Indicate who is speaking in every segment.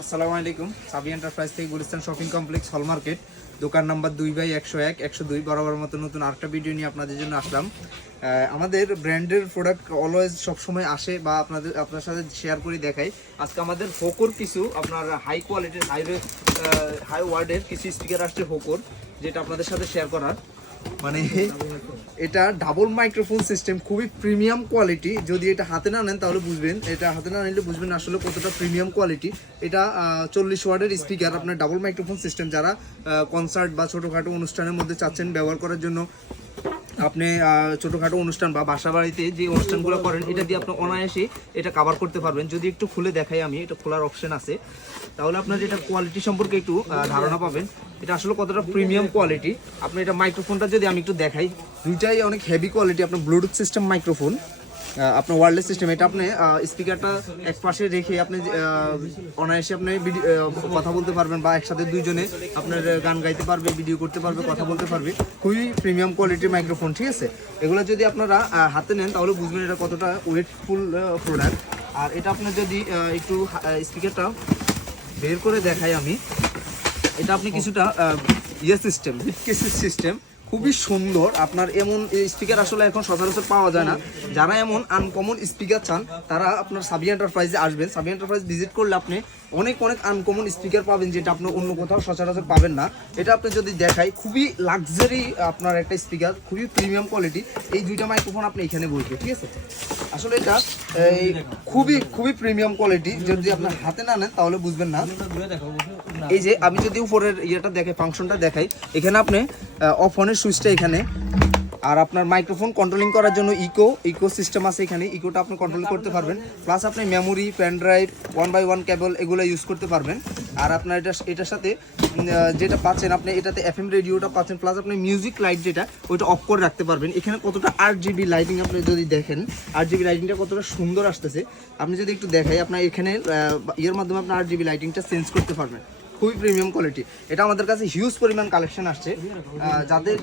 Speaker 1: আসসালামু আলাইকুম। সাবি এন্টারপ্রাইজ থেকে Gulistan shopping complex hall market. দোকান নাম্বার দুই বাই একশো এক, একশো দুই, বরাবর মতো নতুন আরেকটা ভিডিও নিয়ে আপনাদের জন্য আসলাম। আমাদের ব্র্যান্ডের প্রোডাক্ট অলওয়েজ সবসময় আসে বা আপনাদের আপনার সাথে শেয়ার করে, দেখাই। আজকে আমাদের হোকোর কিছু আপনার হাই কোয়ালিটির হাই হাই ওয়ার্ডের কিছু স্পিকার আসছে হোকোর, যেটা আপনাদের সাথে শেয়ার করার। মানে এটা ডাবল মাইক্রোফোন সিস্টেম খুবই প্রিমিয়াম কোয়ালিটি যদি এটা হাতে না নেন, তাহলে বুঝবেন। এটা হাতে না নিলে বুঝবেন আসলে কতটা প্রিমিয়াম কোয়ালিটি এটা চল্লিশ ওয়ার্ডের স্পিকার আপনার ডাবল মাইক্রোফোন সিস্টেম যারা কনসার্ট বা ছোটোখাটো অনুষ্ঠানের মধ্যে চাচ্ছেন ব্যবহার করার জন্য আপনি ছোটোখাটো অনুষ্ঠান বা বাসা বাড়িতে যে অনুষ্ঠানগুলো করেন, এটা দিয়ে আপনি অনায়াসে এটা কাভার করতে পারবেন। যদি একটু খুলে দেখাই আমি, এটা খোলার অপশন আছে। তাহলে আপনার এটা কোয়ালিটি সম্পর্কে একটু ধারণা পাবেন। এটা আসলে কতটা প্রিমিয়াম কোয়ালিটি আপনি এটা মাইক্রোফোনটা যদি আমি একটু দেখাই। দুইটাই অনেক হেভি কোয়ালিটি আপনার ব্লুটুথ সিস্টেম মাইক্রোফোন আপনার ওয়ারলেস সিস্টেম এটা আপনি স্পিকারটা এক পাশে রেখে আপনি অনায়াসে আপনি কথা বলতে পারবেন বা একসাথে দুইজনে আপনার গান গাইতে পারবে ভিডিও করতে পারবে, কথা বলতে পারবে। খুবই প্রিমিয়াম কোয়ালিটির মাইক্রোফোন ঠিক আছে? এগুলো যদি আপনারা হাতে নেন, তাহলে বুঝবেন এটা কতটা ওয়েটফুল প্রোডাক্ট আর এটা আপনার যদি একটু স্পিকারটা বের করে দেখাই আমি, এটা আপনি কিছুটা ইয়ে সিস্টেম সিস্টেম খুবই সুন্দর। আপনার এমন স্পিকার আসলে এখন সচরাচর পাওয়া যায় না। যারা এমন আনকমন স্পিকার চান, তারা আপনার সাবি এন্টারপ্রাইজে আসবেন। সাবি এন্টারপ্রাইজ ভিজিট করলে আপনি অনেক অনেক আনকমন স্পিকার পাবেন, যেটা আপনি অন্য কোথাও সচরাচর পাবেন না। এটা আপনি যদি দেখাই, খুবই লাক্সারি আপনার একটা স্পিকার খুবই প্রিমিয়াম কোয়ালিটি এই দুইটা মাইক্রোফোন আপনি এখানে বসবে, ঠিক আছে? আসলে এটা এই খুবই খুবই প্রিমিয়াম কোয়ালিটি যদি আপনার হাতে না নেন তাহলে বুঝবেন না। এই যে আমি যদি উপরের ইয়েটা দেখে ফাংশনটা দেখাই, এখানে আপনি অফ অনের সুইচটা এখানে আর আপনার মাইক্রোফোন কন্ট্রোলিং করার জন্য ইকো ইকো সিস্টেম আছে এখানে। ইকোটা আপনি কন্ট্রোল করতে পারবেন। প্লাস আপনি memory pen drive one by one cable এগুলো ইউজ করতে পারবেন। আর আপনার এটা, এটার সাথে যেটা পাচ্ছেন আপনি, এটাতে এফএম রেডিওটা পাচ্ছেন। প্লাস আপনি মিউজিক লাইট যেটা, ওইটা অফ করে রাখতে পারবেন। এখানে কতটা আট জিবি লাইটিং আপনি যদি দেখেন আট জিবি লাইটিংটা কতটা সুন্দর আসতেছে। আপনি যদি একটু দেখাই, আপনার এখানে ইয়ের মাধ্যমে আপনি আট জিবি লাইটিংটা চেঞ্জ করতে পারবেন। খুবই প্রিমিয়াম কোয়ালিটি এটা আমাদের কাছে হিউজ পরিমাণ কালেকশন আসছে। যাদের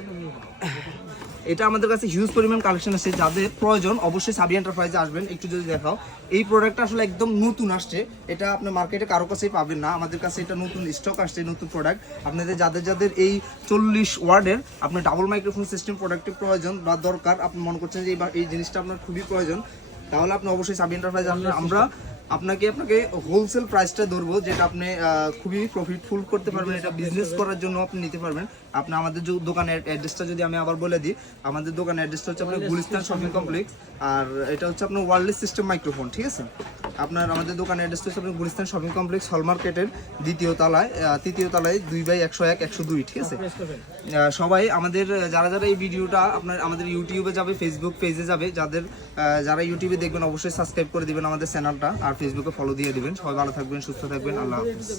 Speaker 1: এটা আমাদের কাছে হিউজ পরিমাণ কালেকশন আছে, যাদের প্রয়োজন, অবশ্যই সাবি এন্টারপ্রাইজে আসবেন, একটু যদি দেখাও। এই প্রোডাক্টটা আসলে একদম নতুন আসছে, এটা আপনার মার্কেটে কারও কাছেই পাবেন না, আমাদের কাছে এটা নতুন স্টক আসছে, নতুন প্রোডাক্ট আপনাদের যাদের যাদের এই চল্লিশ ওয়ার্ডের আপনার ডাবল মাইক্রোফোন সিস্টেম প্রোডাক্টের প্রয়োজন বা দরকার, আপনি মনে করছেন যে এই জিনিসটা আপনার খুবই প্রয়োজন, তাহলে আপনি অবশ্যই সাবি এন্টারপ্রাইজ আমরা আপনাকে আপনাকে হোলসেল প্রাইসটা ধরবো যেটা আপনি খুবই প্রফিটফুল করতে পারবেন এটা বিজনেস করার জন্য আপনি নিতে পারবেন। আপনি আমাদের যে দোকানের অ্যাড্রেসটা যদি আমি আবার বলে দিই আমাদের দোকানের অ্যাড্রেসটা হচ্ছে আপনার গুলিস্তান শপিং কমপ্লেক্স আর এটা হচ্ছে আপনার ওয়ারলেস সিস্টেম মাইক্রোফোন ঠিক আছে? আপনার আমাদের দোকানের অ্যাড্রেস হচ্ছে আপনার গুলিস্তান শপিং কমপ্লেক্স হল মার্কেটের দ্বিতীয় তলায় তৃতীয় তলায় দুই বাই একশো এক একশো দুই ঠিক আছে? সবাই আমাদের যারা যারা এই ভিডিওটা আপনার আমাদের ইউটিউবে যাবে ফেসবুক পেজে যাবে যাদের যারা ইউটিউবে দেখবেন অবশ্যই সাবস্ক্রাইব করে দিবেন আমাদের চ্যানেলটা আর ফেসবুকে ফলো দিয়ে দিবেন। সবাই ভালো থাকবেন সুস্থ থাকবেন আল্লাহ হাফিজ।